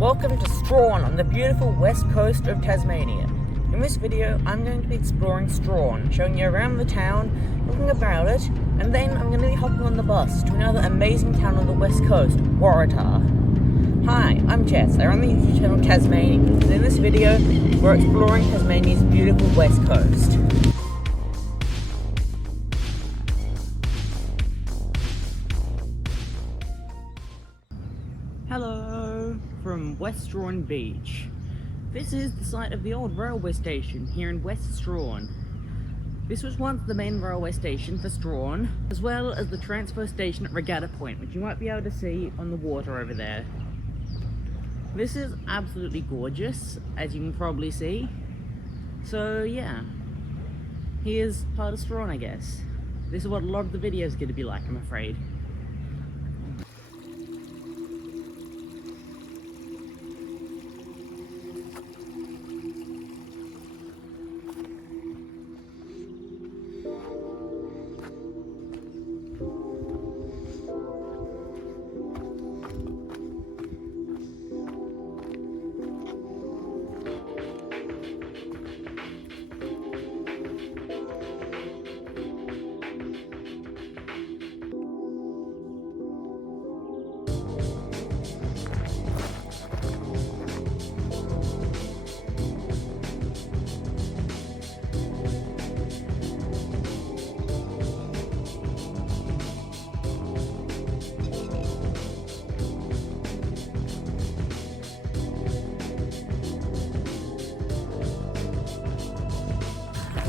Welcome to Strahan on the beautiful west coast of Tasmania. In this video, I'm going to be exploring Strahan, showing you around the town, looking about it, and then I'm going to be hopping on the bus to another amazing town on the west coast, Waratah. Hi, I'm Jess. I run the YouTube channel Tasmanian, and in this video, we're exploring Tasmania's beautiful west coast. Hello from West Strahan Beach. This is the site of the old railway station here in West Strahan. This was once the main railway station for Strahan, as well as the transfer station at Regatta Point, which you might be able to see on the water over there. This is absolutely gorgeous, as you can probably see. So yeah, here's part of Strahan, I guess. This is what a lot of the video is going to be like, I'm afraid.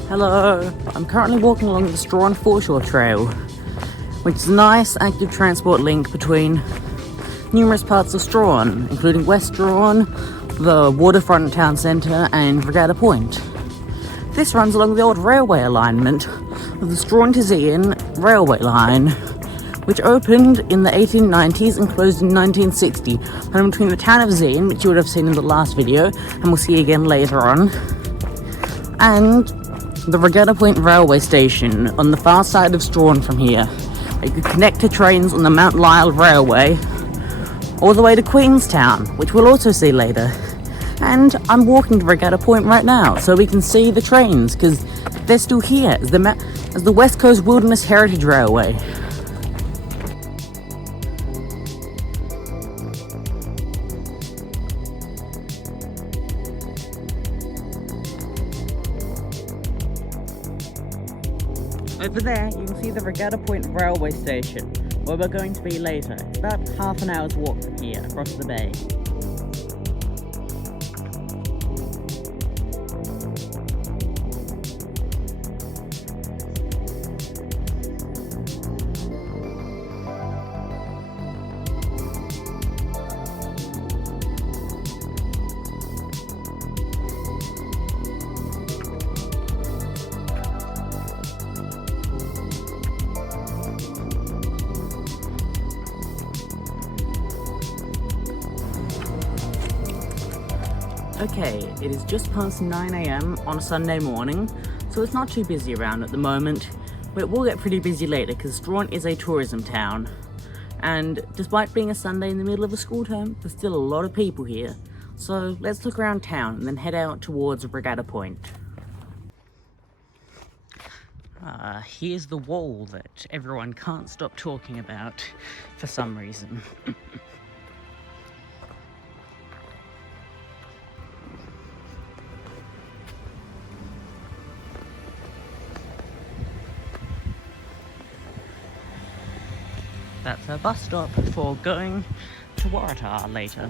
Hello, I'm currently walking along the Strahan Foreshore Trail, which is a nice active transport link between numerous parts of Strahan, including West Strahan, the waterfront town centre and Regatta Point. This runs along the old railway alignment of the Strahan to Zeehan railway line, which opened in the 1890s and closed in 1960, and between the town of Zeehan, which you would have seen in the last video, and we'll see again later on, and the Regatta Point railway station on the far side of Strahan from here. You could connect to trains on the Mount Lyell Railway all the way to Queenstown, which we'll also see later. And I'm walking to Regatta Point right now so we can see the trains, because they're still here as the West Coast Wilderness Heritage Railway. Over there, you can see the Regatta Point railway station, where we're going to be later. It's about half an hour's walk from here, across the bay. Okay, it is just past 9 AM on a Sunday morning, so it's not too busy around at the moment, but it will get pretty busy later because Strahan is a tourism town. And despite being a Sunday in the middle of a school term, there's still a lot of people here. So let's look around town and then head out towards Regatta Point. Here's the wall that everyone can't stop talking about for some reason. That's a bus stop for going to Waratah later.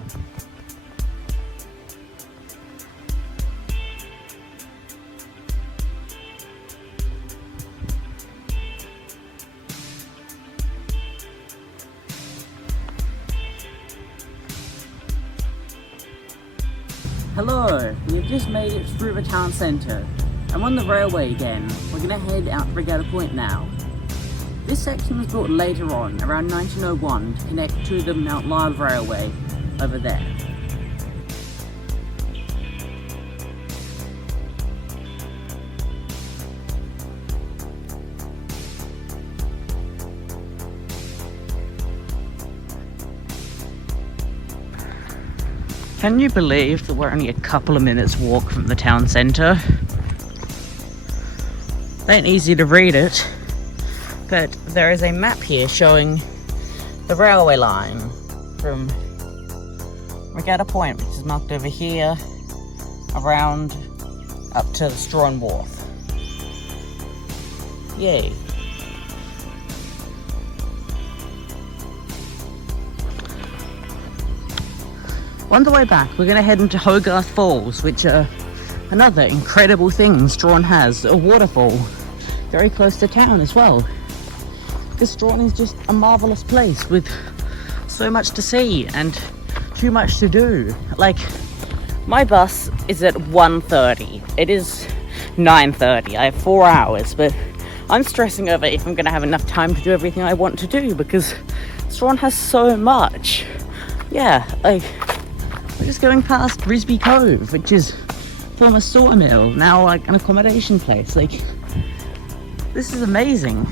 Hello, we have just made it through the town centre. I'm on the railway again. We're gonna head out to Regatta Point now. This section was built later on, around 1901, to connect to the Mount Lyell Railway over there. Can you believe that we're only a couple of minutes walk from the town centre? It ain't easy to read it, but there is a map here showing the railway line from Regatta Point, which is marked over here, around up to Strawn Wharf. Yay. On the way back, we're going to head into Hogarth Falls, which are another incredible thing Strawn has. A waterfall very close to town as well. Because Strawn is just a marvellous place with so much to see and too much to do. Like, my bus is at 1:30. It is 9:30. I have 4 hours, but I'm stressing over if I'm going to have enough time to do everything I want to do because Strawn has so much. Yeah, like, we're just going past Risby Cove, which is former sawmill, now like an accommodation place. Like, this is amazing.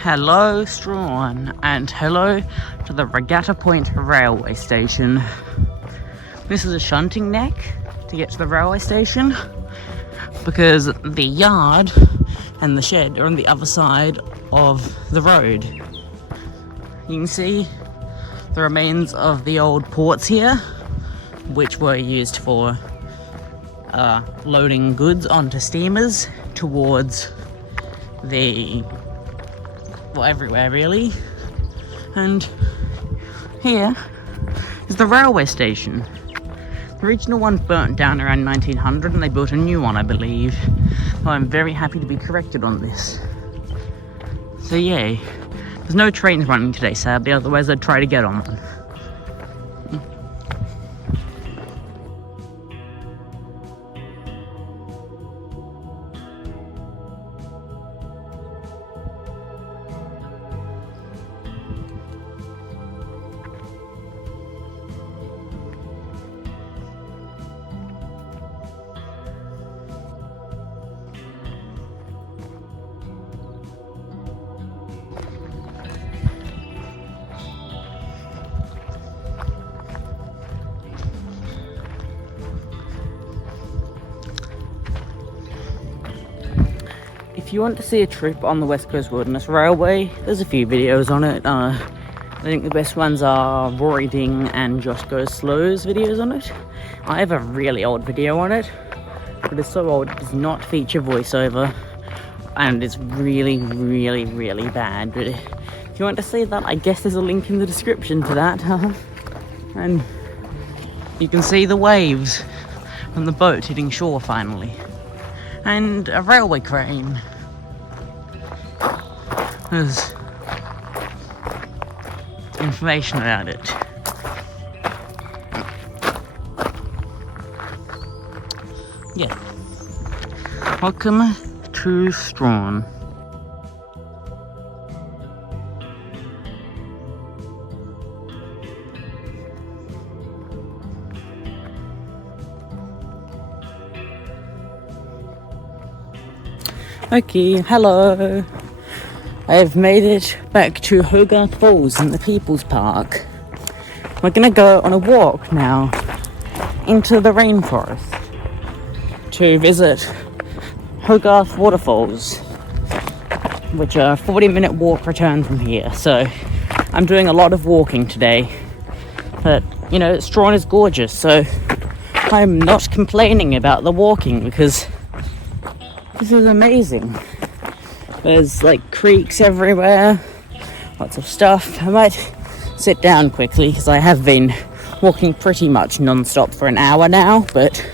Hello Strawn, and hello to the Regatta Point railway station. This is a shunting neck to get to the railway station because the yard and the shed are on the other side of the road. You can see the remains of the old ports here, which were used for loading goods onto steamers towards the everywhere really. And here is the railway station. The original one burnt down around 1900 and they built a new one, I believe. So I'm very happy to be corrected on this. So yay. There's no trains running today sadly, otherwise I'd try to get on one. If you want to see a trip on the West Coast Wilderness Railway, there's a few videos on it. I think the best ones are Rory Ding and Josh Goes Slow's videos on it. I have a really old video on it, but it's so old it does not feature voiceover, and it's really, really, really bad. But if you want to see that, I guess there's a link in the description to that. And you can see the waves from the boat hitting shore finally. And a railway crane. There's information about it. Yeah. Welcome to Strawn. Okay, hello. I've made it back to Hogarth Falls in the People's Park. We're gonna go on a walk now into the rainforest to visit Hogarth Waterfalls, which are a 40-minute walk return from here. So I'm doing a lot of walking today, but you know, Strawn is gorgeous, so I'm not complaining about the walking because this is amazing. There's like creeks everywhere, lots of stuff. I might sit down quickly because I have been walking pretty much non-stop for an hour now, but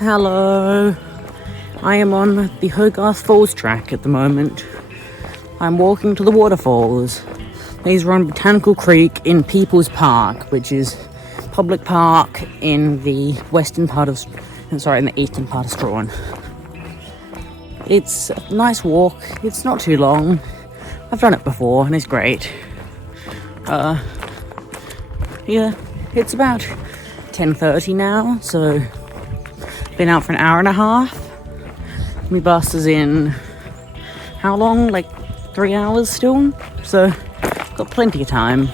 hello. I am on the Hogarth Falls track at the moment. I'm walking to the waterfalls. These are on Botanical Creek in People's Park, which is public park in the eastern part of Strahan. It's a nice walk. It's not too long. I've done it before and it's great. Yeah, it's about 10:30 now, so been out for an hour and a half. My bus is in how long? Like 3 hours still, so got plenty of time.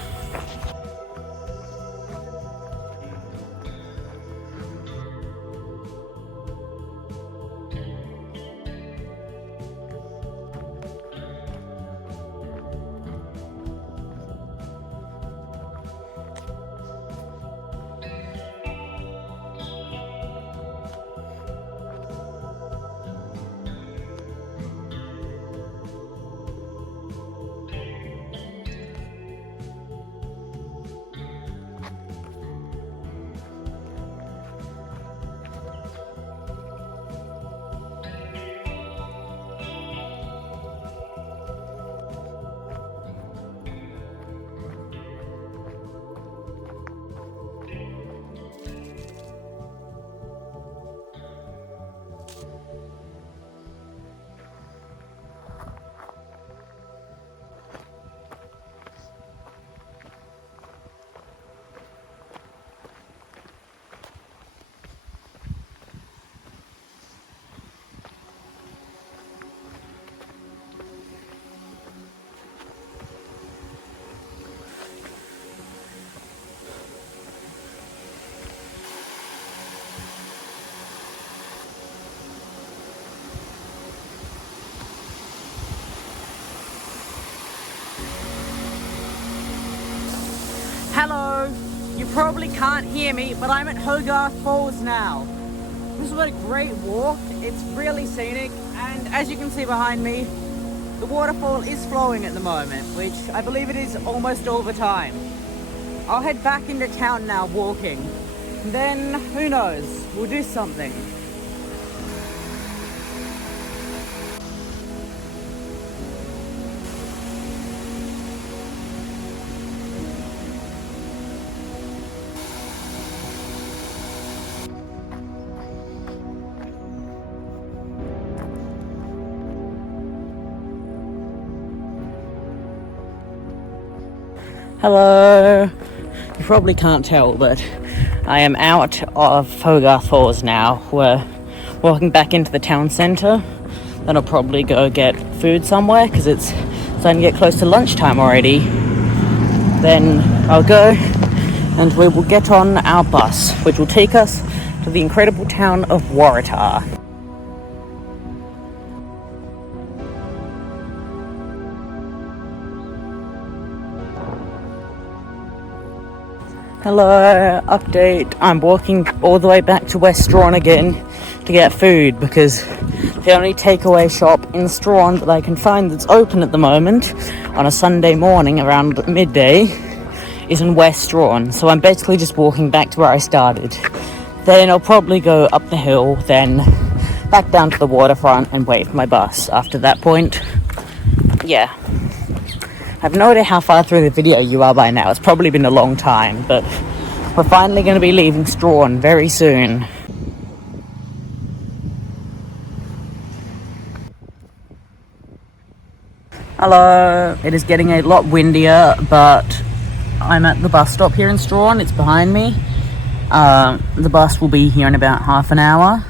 Hello, you probably can't hear me, but I'm at Hogarth Falls now. This was a great walk. It's really scenic, and as you can see behind me, the waterfall is flowing at the moment, which I believe it is almost all the time. I'll head back into town now walking, and then who knows, we'll do something. Hello. You probably can't tell, but I am out of Hogarth Falls now. We're walking back into the town centre. Then I'll probably go get food somewhere because it's starting to get close to lunchtime already. Then I'll go and we will get on our bus, which will take us to the incredible town of Waratah. Hello, update. I'm walking all the way back to West Strahan again to get food because the only takeaway shop in Strahan that I can find that's open at the moment on a Sunday morning around midday is in West Strahan. So I'm basically just walking back to where I started. Then I'll probably go up the hill, then back down to the waterfront and wait for my bus after that point. Yeah. I have no idea how far through the video you are by now. It's probably been a long time, but we're finally going to be leaving Strahan very soon. Hello, it is getting a lot windier, but I'm at the bus stop here in Strawn. It's behind me. The bus will be here in about half an hour.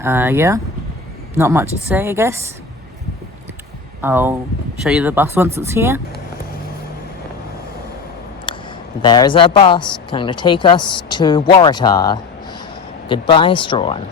Yeah, not much to say, I guess. I'll show you the bus once it's here. There's our bus, going to take us to Waratah. Goodbye, Strawn.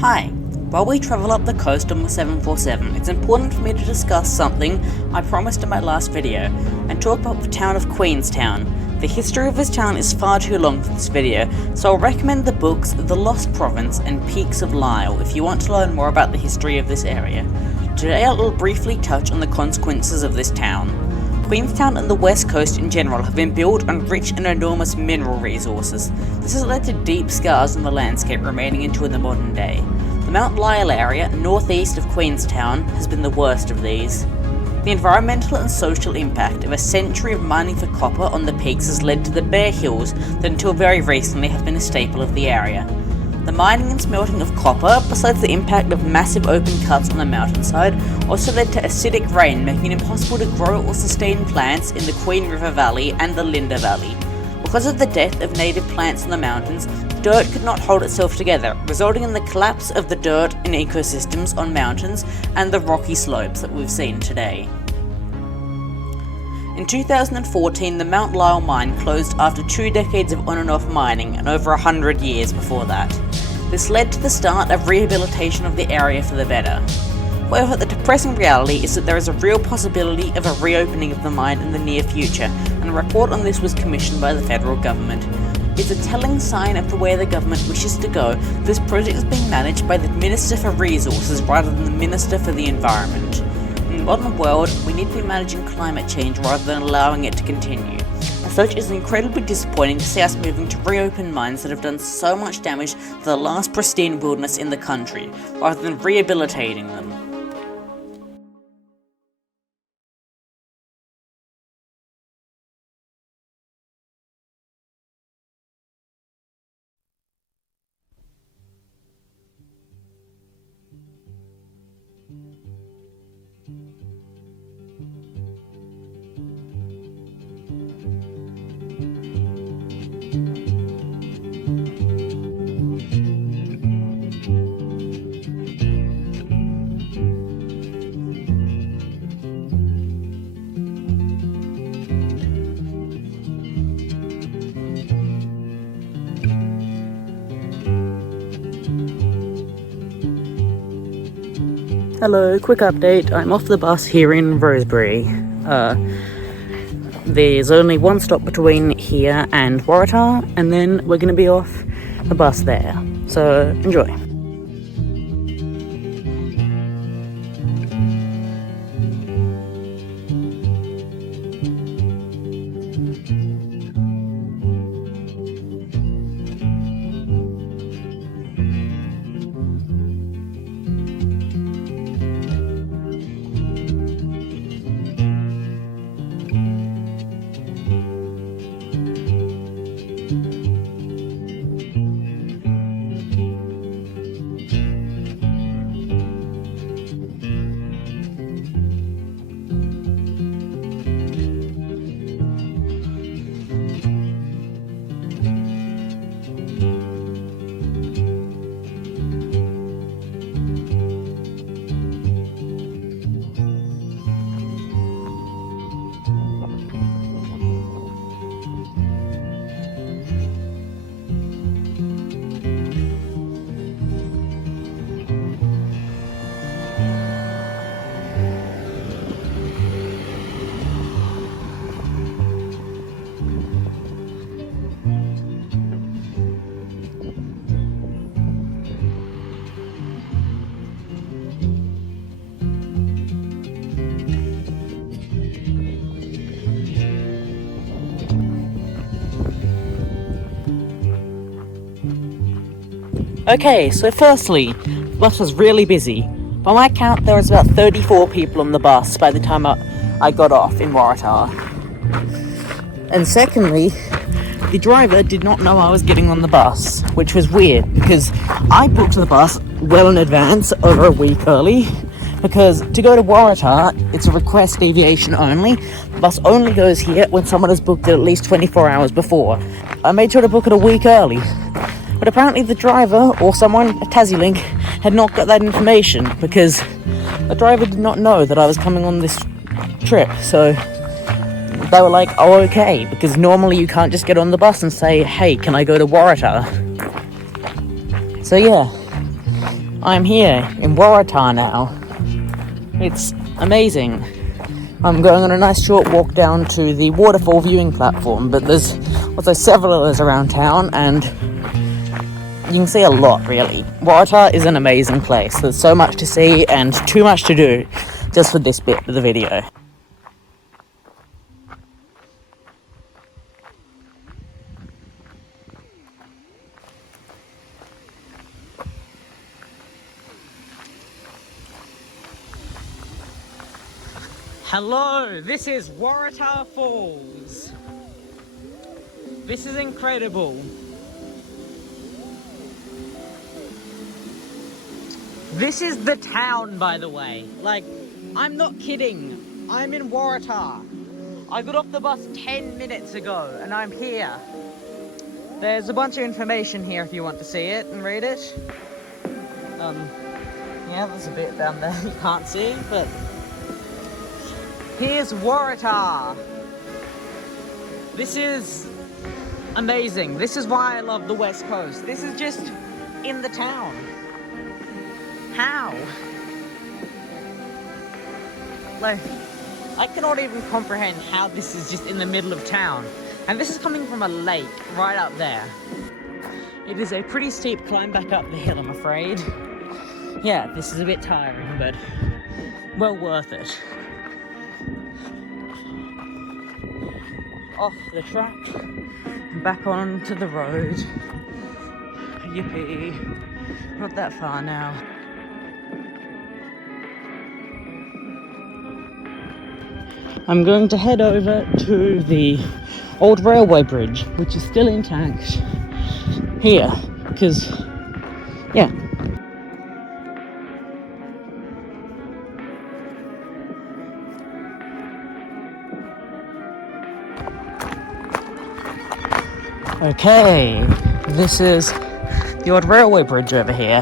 Hi, while we travel up the coast on the 747, it's important for me to discuss something I promised in my last video, and talk about the town of Queenstown. The history of this town is far too long for this video, so I'll recommend the books The Lost Province and Peaks of Lyle if you want to learn more about the history of this area. Today I will briefly touch on the consequences of this town. Queenstown and the west coast in general have been built on rich and enormous mineral resources. This has led to deep scars on the landscape remaining into the modern day. The Mount Lyell area, northeast of Queenstown, has been the worst of these. The environmental and social impact of a century of mining for copper on the peaks has led to the bare hills that until very recently have been a staple of the area. The mining and smelting of copper, besides the impact of massive open cuts on the mountainside, also led to acidic rain, making it impossible to grow or sustain plants in the Queen River Valley and the Linda Valley. Because of the death of native plants in the mountains, dirt could not hold itself together, resulting in the collapse of the dirt in ecosystems on mountains and the rocky slopes that we've seen today. In 2014, the Mount Lyell mine closed after 2 decades of on and off mining and over 100 years before that. This led to the start of rehabilitation of the area for the better. However, the depressing reality is that there is a real possibility of a reopening of the mine in the near future, and a report on this was commissioned by the federal government. It's a telling sign of where the government wishes to go. This project is being managed by the Minister for Resources rather than the Minister for the Environment. In the modern world, we need to be managing climate change rather than allowing it to continue. As such, it's incredibly disappointing to see us moving to reopen mines that have done so much damage to the last pristine wilderness in the country, rather than rehabilitating them. Hello, quick update. I'm off the bus here in Rosebery. There's only one stop between here and Waratah, and then we're going to be off the bus there. So, enjoy. Okay, so firstly, the bus was really busy. By my count, there was about 34 people on the bus by the time I got off in Waratah. And secondly, the driver did not know I was getting on the bus, which was weird because I booked the bus well in advance, over a week early, because to go to Waratah, it's a request deviation only. The bus only goes here when someone has booked it at least 24 hours before. I made sure to book it a week early, but apparently the driver, or someone at TassyLink, had not got that information because the driver did not know that I was coming on this trip, so they were like, oh okay, because normally you can't just get on the bus and say, hey, can I go to Waratah? So yeah, I'm here in Waratah now. It's amazing. I'm going on a nice short walk down to the waterfall viewing platform, but there's also several others around town, and you can see a lot, really. Waratah is an amazing place. There's so much to see and too much to do just for this bit of the video. Hello, this is Waratah Falls. This is incredible. This is the town, by the way. Like, I'm not kidding. I'm in Waratah. I got off the bus 10 minutes ago and I'm here. There's a bunch of information here if you want to see it and read it. Yeah, there's a bit down there you can't see, but here's Waratah. This is amazing. This is why I love the West Coast. This is just in the town. How? Like, I cannot even comprehend how this is just in the middle of town. And this is coming from a lake right up there. It is a pretty steep climb back up the hill, I'm afraid. Yeah, this is a bit tiring, but well worth it. Off the track, back onto the road. Yippee. Not that far now. I'm going to head over to the old railway bridge, which is still intact, here, because, yeah. Okay, this is the old railway bridge over here.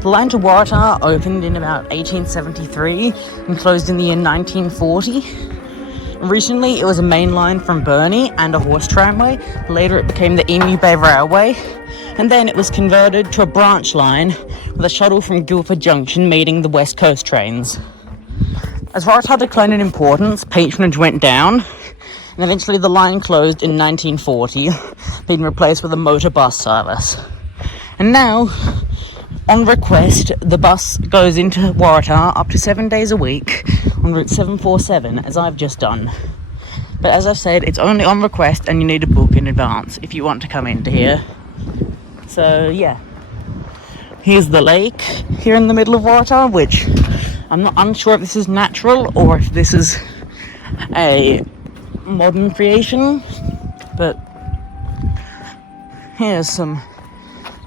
The line to Waratah opened in about 1873 and closed in the year 1940. Recently, it was a main line from Burnie and a horse tramway. Later, it became the Emu Bay Railway, and then it was converted to a branch line with a shuttle from Guilford Junction meeting the West Coast trains. As Waratah declined in importance, patronage went down, and eventually the line closed in 1940, being replaced with a motor bus service. And now, on request, the bus goes into Waratah up to 7 days a week on route 747, as I've just done. But as I've said, it's only on request and you need to book in advance if you want to come into here. So yeah, here's the lake here in the middle of Waratah, which I'm not unsure if this is natural or if this is a modern creation, but here's some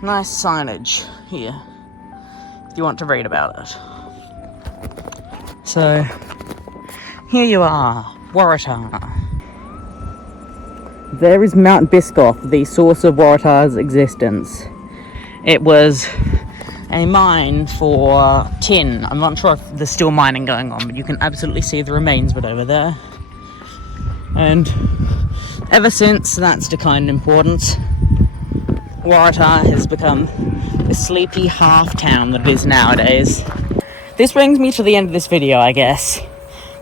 nice signage here if you want to read about it. So here you are, Waratah. There is Mount Biscoff, the source of Waratah's existence. It was a mine for tin. I'm not sure if there's still mining going on, but you can absolutely see the remains of it over there. And ever since that's declined in importance, Waratah has become the sleepy half town that it is nowadays. This brings me to the end of this video, I guess.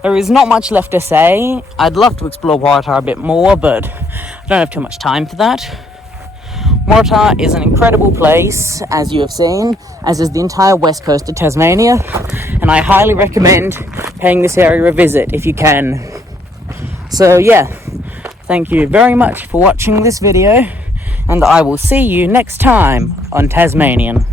There is not much left to say. I'd love to explore Waratah a bit more, but I don't have too much time for that. Waratah is an incredible place, as you have seen, as is the entire west coast of Tasmania, and I highly recommend paying this area a visit if you can. So yeah, thank you very much for watching this video. and I will see you next time on Tasmanian.